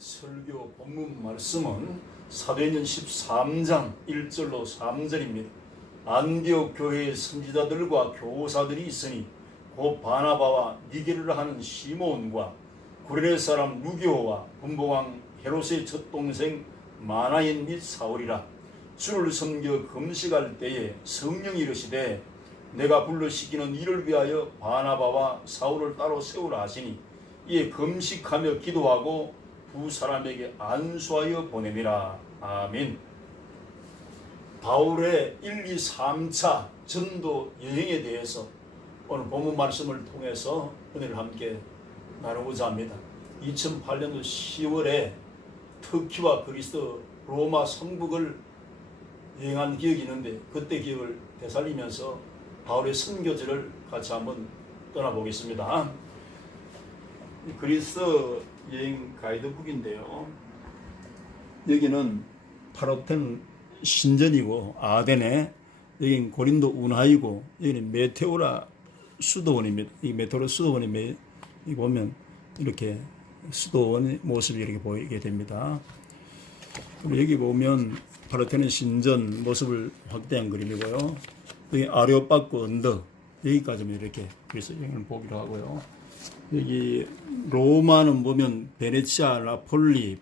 설교 본문 말씀은 사도행전 13장 1절로 3절입니다. 안디옥 교회의 선지자들과 교사들이 있으니 곧 바나바와 니게르를 하는 시몬과 구레네 사람 루기오와 분봉왕 헤롯의 젖동생 마나엔 및 사울이라. 주를 섬겨 금식할 때에 성령이 이르시되 내가 불러시키는 이를 위하여 바나바와 사울을 따로 세우라 하시니 이에 금식하며 기도하고 두 사람에게 안수하여 보냄이라. 아멘. 바울의 1, 2, 3차 전도 여행에 대해서 오늘 본문 말씀을 통해서 은혜를 함께 나누고자 합니다. 2008년도 10월에 터키와 그리스 로마 성북을 여행한 기억이 있는데 그때 기억을 되살리면서 바울의 선교지를 같이 한번 떠나보겠습니다. 그리스 여행 가이드북인데요. 여기는 파르테논 신전이고 아덴에, 여기는 고린도 운하이고 여기는 메테오라 수도원입니다. 이 메테오라 수도원이 보면 이렇게 수도원의 모습이 이렇게 보이게 됩니다. 여기 보면 파르테논 신전 모습을 확대한 그림이고요. 여기 아레오파고 언덕 여기까지는 이렇게 그래서 여행을 보기로 하고요. 여기 로마는 보면 베네치아, 나폴리,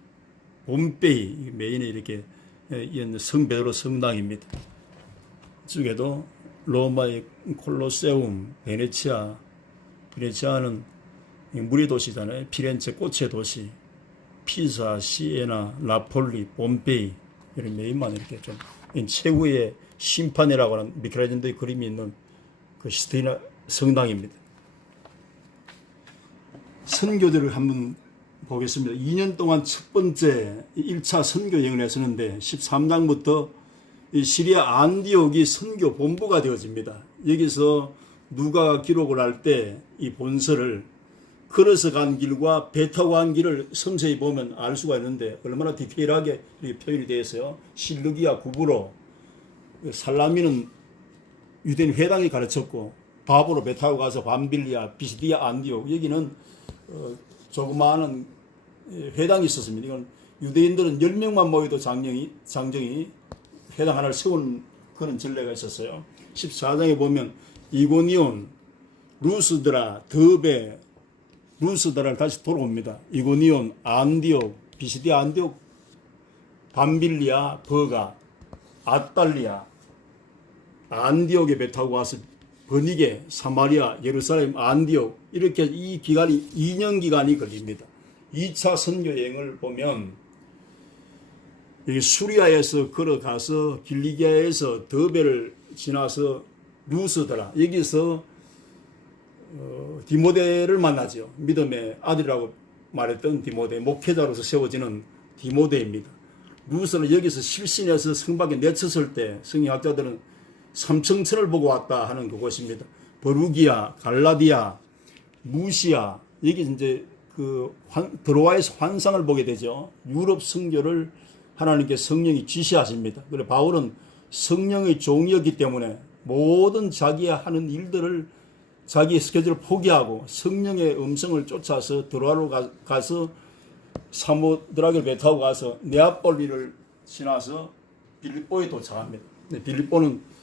봄페이 메인에 이렇게 있는 성 베드로 성당입니다. 이쪽에도 로마의 콜로세움, 베네치아는 물의 도시잖아요. 피렌체 꽃의 도시, 피사, 시에나, 나폴리, 봄페이 이런 메인만 이렇게 좀 최후의 심판이라고 하는 미켈란젤로의 그림이 있는 그 시스티나 성당입니다. 선교들을 한번 보겠습니다. 2년 동안 첫 번째 1차 선교 여행을 했었는데 13장부터 시리아 안디옥이 선교 본부가 되어집니다. 여기서 누가 기록을 할 때 이 본서를 걸어서 간 길과 배 타고 간 길을 섬세히 보면 알 수가 있는데 얼마나 디테일하게 이렇게 표현이 되어 있어요. 실루기아 구브로, 살라미는 유대인 회당이 가르쳤고 바보로 배 타고 가서 밤빌리아, 비시디아, 안디옥 여기는 조그마한 회당이 있었습니다. 이건 유대인들은 10명만 모여도 장정이 회당 하나를 세운 그런 전례가 있었어요. 14장에 보면 이고니온, 루스드라, 더베, 루스드라를 다시 돌아옵니다. 이고니온, 안디옥, 비시디아 안디옥, 밤빌리아, 버가, 아탈리아, 안디옥에 배 타고 와서 버니게, 사마리아, 예루살렘, 안디옥 이렇게 이 기간이 2년 기간이 걸립니다. 2차 선교 여행을 보면 여기 수리아에서 걸어가서 길리기아에서 더베를 지나서 루스드라 여기서 디모데를 만나죠. 믿음의 아들이라고 말했던 디모데, 목회자로서 세워지는 디모데입니다. 루스는 여기서 실신해서 성밖에 내쳤을 때 성경학자들은 삼청천을 보고 왔다 하는 그곳입니다. 버루기아, 갈라디아, 무시아 여기 이제 드로아에서 환상을 보게 되죠. 유럽 선교를 하나님께 성령이 지시하십니다. 그래 바울은 성령의 종이었기 때문에 모든 자기가 하는 일들을 자기의 스케줄을 포기하고 성령의 음성을 쫓아서 드로아로 가서 사모드라기를 배 타고 가서 네아폴리를 지나서 빌립보에 도착합니다. 빌립보는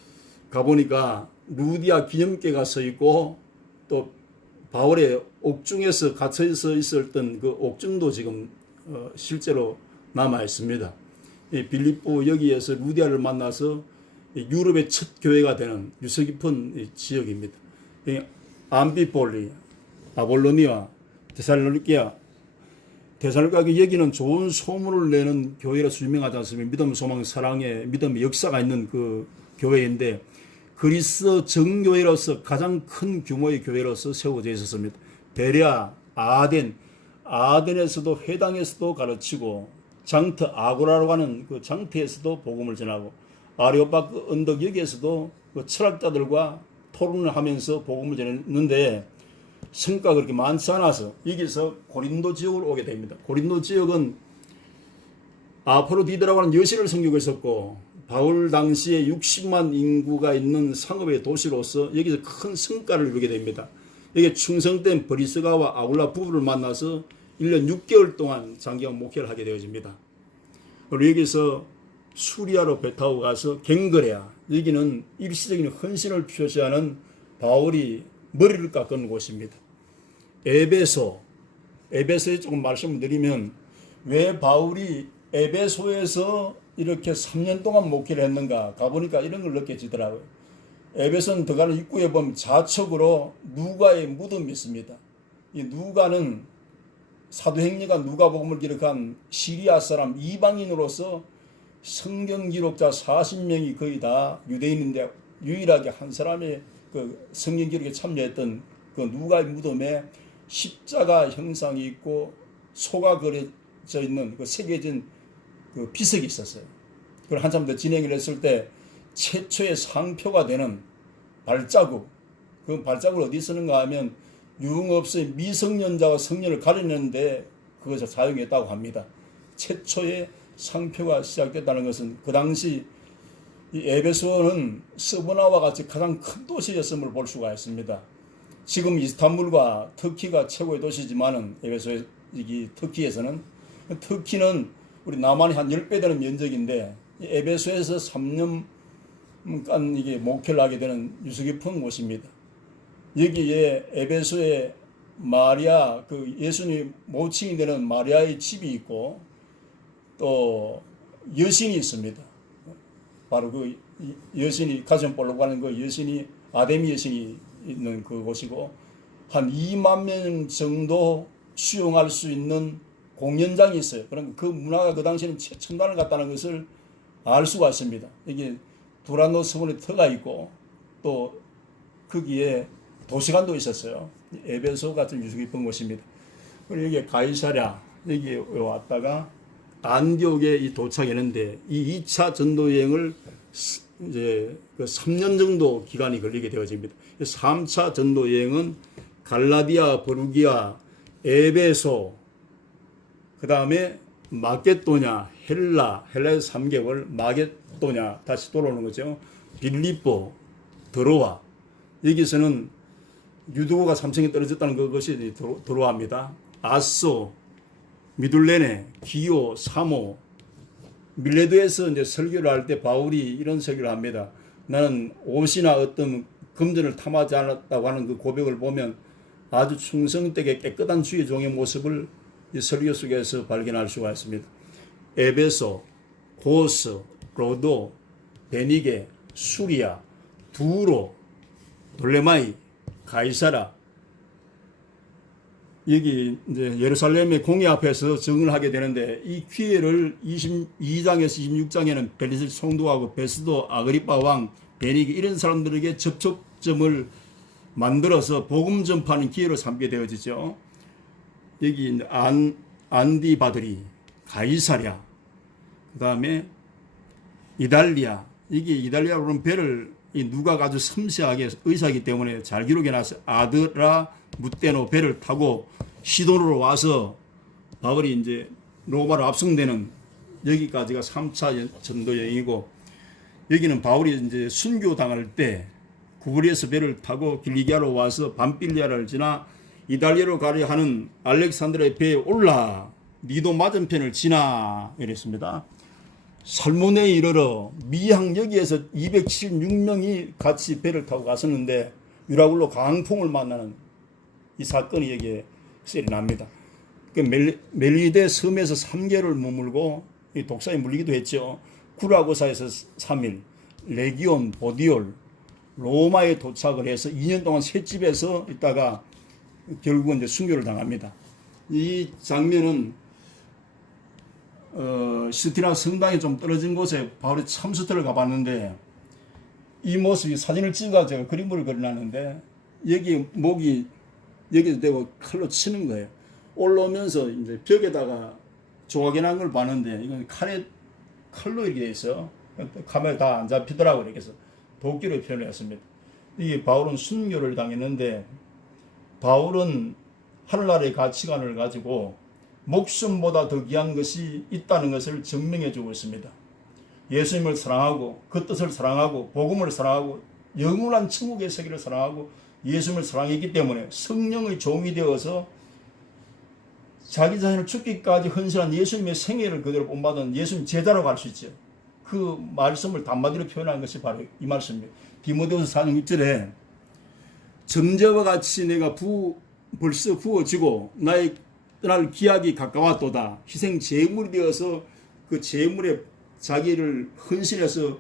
가보니까 루디아 기념계가 서 있고 또 바울의 옥중에서 갇혀서 있었던 그 옥중도 지금 실제로 남아 있습니다. 빌립보 여기에서 루디아를 만나서 유럽의 첫 교회가 되는 유서 깊은 지역입니다. 암비폴리, 아볼로니아, 데살로니가 여기는 좋은 소문을 내는 교회라서 유명하지 않습니까? 믿음, 소망, 사랑의 믿음의 역사가 있는 그 교회인데 그리스 정교회로서 가장 큰 규모의 교회로서 세워져 있었습니다. 베레아, 아덴에서도 회당에서도 가르치고 장트 아고라라고 하는 그 장트에서도 복음을 전하고 아레오파고 언덕 여기에서도 그 철학자들과 토론을 하면서 복음을 전했는데 성과가 그렇게 많지 않아서 여기서 고린도 지역으로 오게 됩니다. 고린도 지역은 아포로디드라고 하는 여신을 섬기고 있었고 바울 당시에 60만 인구가 있는 상업의 도시로서 여기서 큰 성과를 이루게 됩니다. 여기 충성된 브리스가와 아굴라 부부를 만나서 1년 6개월 동안 장기간 목회를 하게 되어집니다. 그리고 여기서 수리아로 배 타고 가서 갱거레아, 여기는 일시적인 헌신을 표시하는 바울이 머리를 깎은 곳입니다. 에베소에 조금 말씀을 드리면 왜 바울이 에베소에서 이렇게 3년 동안 목회를 했는가 가보니까 이런 걸 느껴지더라고요. 에베소는 들어가는 입구에 보면 좌측으로 누가의 무덤이 있습니다. 이 누가는 사도행전과 누가복음을 기록한 시리아 사람 이방인으로서 성경 기록자 40명이 거의 다 유대인인데 유일하게 한 사람의 그 성경 기록에 참여했던 그 누가의 무덤에 십자가 형상이 있고 소가 그려져 있는 그 새겨진 그 비석이 있었어요. 그걸 한참 더 진행을 했을 때 최초의 상표가 되는 발자국, 그 발자국을 어디 쓰는가 하면 유흥업소의 미성년자와 성년을 가리는데 그것을 사용했다고 합니다. 최초의 상표가 시작됐다는 것은 그 당시 이 에베소는 스브나와 같이 가장 큰 도시였음을 볼 수가 있습니다. 지금 이스탄불과 터키가 최고의 도시지만은 터키에서는 우리 남한이 한 10배 되는 면적인데 에베소에서 3년간 이게 목회를 하게 되는 유서 깊은 곳입니다. 여기에 에베소에 마리아, 그 예수님 모친이 되는 마리아의 집이 있고 또 여신이 있습니다. 바로 그 여신이 가슴볼로 가는 그 여신이 아데미 여신이 있는 그곳이고 한 2만 명 정도 수용할 수 있는 공연장이 있어요. 그러니까 그 문화가 그 당시에는 최첨단을 갖다는 것을 알 수가 있습니다. 여기 두란노 성원의 터가 있고 또 거기에 도시관도 있었어요. 에베소 같은 유서 깊은 곳입니다. 그리고 여기 가이사랴, 여기 왔다가 안디옥에 도착했는데 이 2차 전도 여행을 이제 그 3년 정도 기간이 걸리게 되어집니다. 3차 전도 여행은 갈라디아, 버루기아, 에베소, 그 다음에 마게도냐, 헬라에서 3개월, 마게도냐 다시 돌아오는 거죠. 빌립보, 드로아, 여기서는 유두고가 3층에 떨어졌다는 그것이 드로아입니다. 아소, 미둘레네, 기오, 사모, 밀레도에서 이제 설교를 할 때 바울이 이런 설교를 합니다. 나는 옷이나 어떤 금전을 탐하지 않았다고 하는 그 고백을 보면 아주 충성되게 깨끗한 주의 종의 모습을 이 설교 속에서 발견할 수가 있습니다. 에베소, 고스, 로도, 베니게, 수리아, 두로, 돌레마이, 가이사라, 여기 이제 예루살렘의 공회 앞에서 증언을 하게 되는데 이 기회를 22장에서 26장에는 벨리스 총독하고 베스도, 아그리파 왕, 베니게 이런 사람들에게 접촉점을 만들어서 복음 전파하는 기회로 삼게 되어지죠. 여기 안디바드리, 가이사랴, 그 다음에 이달리아, 이게 이달리아로는 배를 이 누가가 아주 섬세하게 의사이기 때문에 잘 기록해 놨어요. 아드라 무테노 배를 타고 시돈으로 와서 바울이 이제 로마로 압송되는 여기까지가 3차 전도 여행이고, 여기는 바울이 이제 순교 당할 때 구브리에서 배를 타고 길리기아로 와서 밤빌리아를 지나 이달리아로 가려 하는 알렉산드라의 배에 올라 니도 맞은편을 지나 이랬습니다. 살모네에 이르러 미항여기에서 276명이 같이 배를 타고 갔었는데 유라굴로 강풍을 만나는 이 사건이 여기에 일어납니다. 멜리데 섬에서 3개월을 머물고 독사에 물리기도 했죠. 구라고사에서 3일, 레기온, 보디올, 로마에 도착을 해서 2년 동안 셋집에서 있다가 결국은 이제 순교를 당합니다. 이 장면은 시스티나 성당이 좀 떨어진 곳에 바울이 참수터를 가봤는데 이 모습이 사진을 찍어서 제가 그림을 그려놨는데 여기 목이 여기도 대고 칼로 치는 거예요. 올라오면서 이제 벽에다가 조각이 난 걸 봤는데 이건 칼로 이렇게 돼 있어. 카메라 다 안 잡히더라고요. 그래서 도끼로 표현을 했습니다. 이 바울은 순교를 당했는데 바울은 하늘나라의 가치관을 가지고 목숨보다 더 귀한 것이 있다는 것을 증명해 주고 있습니다. 예수님을 사랑하고 그 뜻을 사랑하고 복음을 사랑하고 영원한 천국의 세계를 사랑하고 예수님을 사랑했기 때문에 성령의 종이 되어서 자기 자신을 죽기까지 헌신한 예수님의 생애를 그대로 본받은 예수님 제자라고 할 수 있죠. 그 말씀을 단마디로 표현한 것이 바로 이 말씀입니다. 디모데후서 4장 6절에 점자와 같이 내가 벌써 부어지고 나의 떠날 기약이 가까웠도다. 희생 제물이 되어서 그 제물에 자기를 헌신해서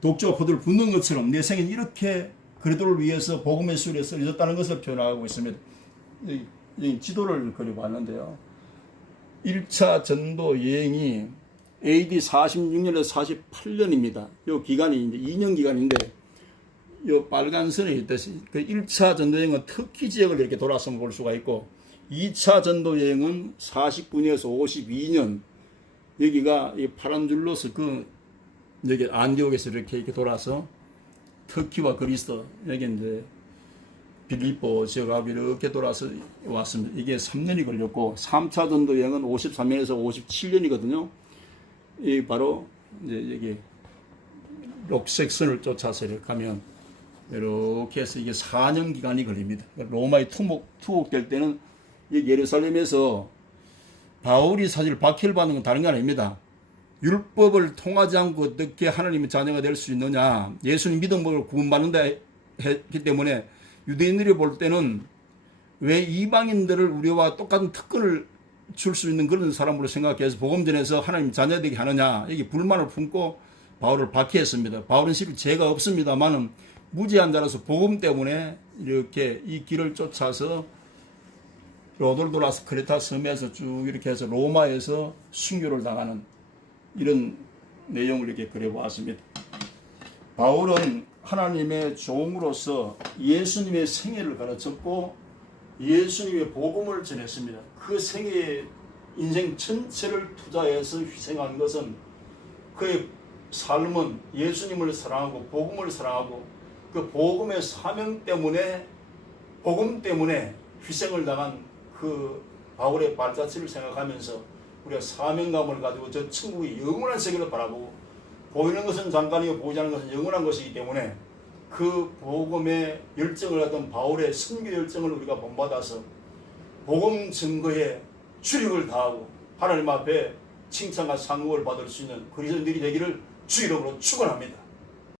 독주와 포도를 붓는 것처럼 내 생애는 이렇게 그리스도를 위해서 복음의 수레에 쓰여졌다는 것을 표현하고 있습니다. 이 지도를 그려봤는데요. 1차 전도 여행이 AD 46년에서 48년입니다. 이 기간이 이제 2년 기간인데, 이 빨간 선에 있듯이 그 1차 전도 여행은 터키 지역을 이렇게 돌아서 볼 수가 있고, 2차 전도 여행은 49년에서 52년, 여기가 이 파란 줄로서 여기 안디옥에서 이렇게 돌아서 터키와 그리스, 여기 이제 빌립보 지역하고 이렇게 돌아서 왔습니다. 이게 3년이 걸렸고, 3차 전도 여행은 53년에서 57년이거든요. 이 바로 이제 여기 녹색 선을 쫓아서 이렇게 가면 이렇게 해서 이게 4년 기간이 걸립니다. 로마에 투옥될 때는 예루살렘에서 바울이 사실 박해를 받는 건 다른 게 아닙니다. 율법을 통하지 않고 어떻게 하나님의 자녀가 될 수 있느냐, 예수님 믿음으로 구원받는다 했기 때문에 유대인들이 볼 때는 왜 이방인들을 우리와 똑같은 특권을 줄 수 있는 그런 사람으로 생각해서 복음 전해서 하나님 자녀 되게 하느냐, 여기 불만을 품고 바울을 박해했습니다. 바울은 실은 죄가 없습니다만은 무지한 자라서 복음 때문에 이렇게 이 길을 쫓아서 로돌도라스 크레타 섬에서 쭉 이렇게 해서 로마에서 순교를 당하는 이런 내용을 이렇게 그려보았습니다. 바울은 하나님의 종으로서 예수님의 생애를 가르쳤고 예수님의 복음을 전했습니다. 그 생애의 인생 전체를 투자해서 희생한 것은 그의 삶은 예수님을 사랑하고 복음을 사랑하고 그 복음의 사명 때문에, 복음 때문에 희생을 당한 그 바울의 발자취를 생각하면서 우리가 사명감을 가지고 저 천국의 영원한 세계를 바라보고, 보이는 것은 잠깐이고 보이지 않는 것은 영원한 것이기 때문에 그 복음의 열정을 가진 바울의 선교 열정을 우리가 본받아서 복음 증거에 주력을 다하고 하나님 앞에 칭찬과 상급을 받을 수 있는 그리스도인들이 되기를 주 이름으로 축원합니다.